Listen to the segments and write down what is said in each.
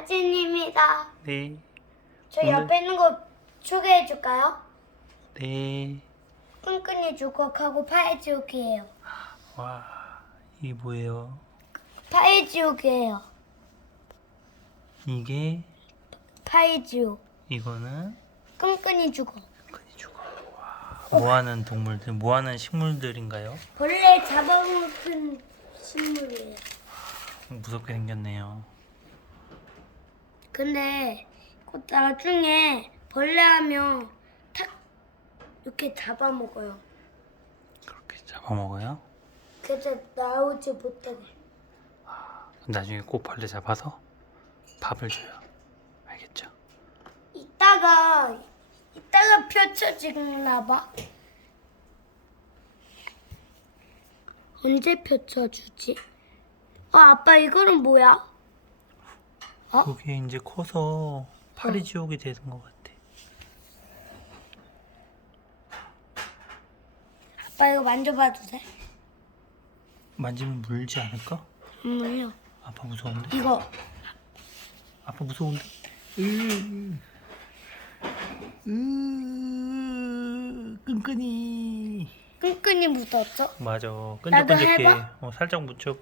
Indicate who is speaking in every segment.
Speaker 1: 아진입니다.
Speaker 2: 네,
Speaker 1: 저
Speaker 2: 오늘-
Speaker 1: 옆에 있는 거 소개해 줄까요?
Speaker 2: 네.
Speaker 1: 끈끈이 주걱하고 파이지옥이에요.
Speaker 2: 와, 이게 뭐예요?
Speaker 1: 파이지옥이에요.
Speaker 2: 이게
Speaker 1: 파이지옥.
Speaker 2: 이거는
Speaker 1: 끈끈이 주걱.
Speaker 2: 끈이 죽어. 와, 뭐 하는 동물들, 뭐 하는 식물들인가요?
Speaker 1: 벌레 잡아먹은 식물이에요.
Speaker 2: 무섭게 생겼네요.
Speaker 1: 근데 그 나중에 벌레 하면 탁 이렇게 잡아먹어요.
Speaker 2: 그렇게 잡아먹어요?
Speaker 1: 그래서 나오지 못하게.
Speaker 2: 나중에 꼭 벌레 잡아서 밥을 줘요. 알겠죠?
Speaker 1: 이따가 이따가 펼쳐지나 봐. 언제 펼쳐주지? 어 아빠 이거는 뭐야? 어?
Speaker 2: 그게 이제 커서 파리 지옥이 되는 것 같아.
Speaker 1: 아빠 이거 만져봐도 돼?
Speaker 2: 만지면 물지 않을까?
Speaker 1: 안 물려.
Speaker 2: 아빠 무서운데?
Speaker 1: 이거
Speaker 2: 아빠 무서운데? 으, 으, 끈끈이.
Speaker 1: 끈끈이 묻었어?
Speaker 2: 맞아. 끈적끈적해.
Speaker 1: 해봐.
Speaker 2: 어, 살짝 묻혀.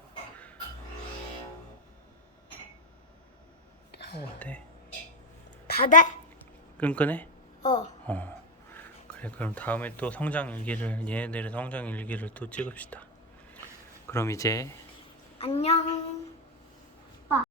Speaker 2: 어, 어때?
Speaker 1: 다 돼?
Speaker 2: 끈끈해?
Speaker 1: 어.
Speaker 2: 어. 그래, 그럼 다음에 또 성장 일기를 얘네들의 성장 일기를 또 찍읍시다. 그럼 이제
Speaker 1: 안녕.